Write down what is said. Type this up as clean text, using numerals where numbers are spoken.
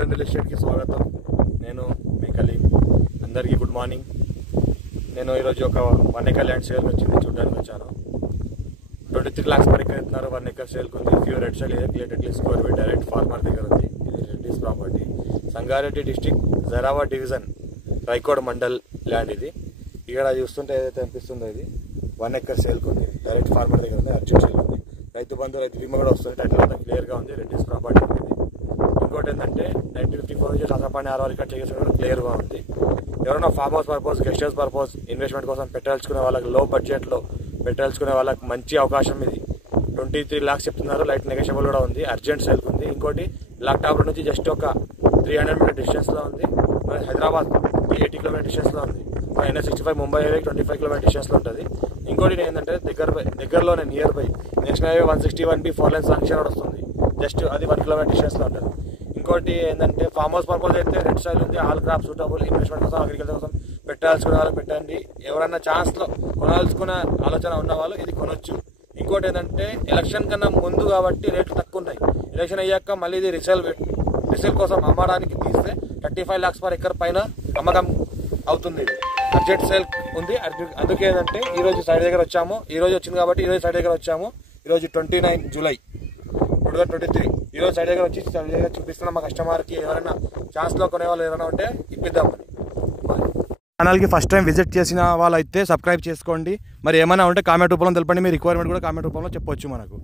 Golden real ఎస్టేట్కి స్వాగతం. నేను మీ కలీం. అందరికీ గుడ్ మార్నింగ్. నేను ఈరోజు ఒక 1 acre ల్యాండ్ సేల్ వచ్చింది, చూడడానికి వచ్చాను. 23 lakhs per acre ఇస్తున్నారు. 1 acre సేల్కి ఉంది. ఫ్యూ రెడ్ సైడ్ clear square feet direct farmer దగ్గర ఉంది. ఇది Reddy's property, Sangareddy district, Zaheerabad division, Raikode mandal land. ఇది ఇక్కడ చూస్తుంటే ఏదైతే అనిపిస్తుందో ఇది 1 acre సేల్కి ఉంది. డైరెక్ట్ ఫార్మర్ దగ్గర ఉంది. అర్జెంట్ సేల్ ఉంది. రైతు బంధు, రైతు బీమా కూడా వస్తుంది. టైటిల్ అంతా క్లియర్గా ఉంది. రెడ్డిస్ ప్రాపర్టీ ఉంది. ఇంకోటి ఏంటంటే 1954 నుంచి శాసనపడి 6 వరకు చేసిన కూడా క్లియర్గా ఉంది. ఎవరైనా farm house purpose, guest house purpose, investment కోసం పెట్టాల్చుకునే వాళ్ళకి, లో బడ్జెట్లో పెట్టాల్చుకునే వాళ్ళకి మంచి అవకాశం ఇది. 23 lakhs చెప్తున్నారు. లైట్ నెగోషియబుల్ కూడా ఉంది. అర్జెంట్ సేల్కి ఉంది. ఇంకోటి లాక్టాప్ నుంచి జస్ట్ ఒక 300 మీటర్ డిస్టెన్స్లో ఉంది. మరి హైదరాబాద్ 80 కిలోమీటర్ డిస్టెన్స్లో ఉంది. NH65 ముంబై హైవే 25 కిలోమీటర్ డిస్టెన్స్లో ఉంటుంది. ఇంకోటి ఏంటంటే దగ్గరలోనే near by national highway 161B 4 lane sanction కూడా వస్తుంది. జస్ట్ అది 1 కిలోమీటర్ డిస్టెన్స్లో ఉంటుంది. ఇంకోటి ఏంటంటే ఫార్మ్ హౌస్ పర్పస్ అయితే రెడ్ సైల్ ఉంది. ఆల్ క్రాప్ సూటబుల్, ఇన్వెస్ట్మెంట్ కోసం, అగ్రికల్చర్ కోసం పెట్టాల్సుకునే వాళ్ళకి పెట్టండి. ఎవరైనా ఛాన్స్లో కొనాల్సుకునే ఆలోచన ఉన్న వాళ్ళు ఇది కొనొచ్చు. ఇంకోటి ఏంటంటే ఎలక్షన్ కన్నా ముందు కాబట్టి రేట్లు తక్కువ ఉన్నాయి. ఎలక్షన్ అయ్యాక మళ్ళీ ఇది రిసేల్ కోసం అమ్మడానికి తీస్తే 35 lakhs per acre పైన అమ్మకం అవుతుంది. ఇది అర్జెంట్ సేల్ ఉంది. అందుకే ఏంటంటే ఈరోజు సైడ్ దగ్గర వచ్చాము. ఈరోజు వచ్చింది కాబట్టి ఈరోజు సైడ్ దగ్గర వచ్చాము. ఈరోజు 29 జూలై 2023. ఈరోజు సైడ్ దగ్గర వచ్చి సైడ్ దగ్గర చూపిస్తున్నాం మా కస్టమర్కి. ఎవరైనా ఛాన్స్లో కొనే వాళ్ళు ఎవరైనా ఉంటే ఇప్పిద్దామని. ఛానల్కి ఫస్ట్ టైం విజిట్ చేసిన వాళ్ళు అయితే సబ్స్క్రైబ్ చేసుకోండి. మరి ఏమైనా ఉంటే కామెంట్ రూపంలో తెలపండి. మీ రిక్వైర్మెంట్ కూడా కామెంట్ రూపంలో చెప్పొచ్చు మనకు.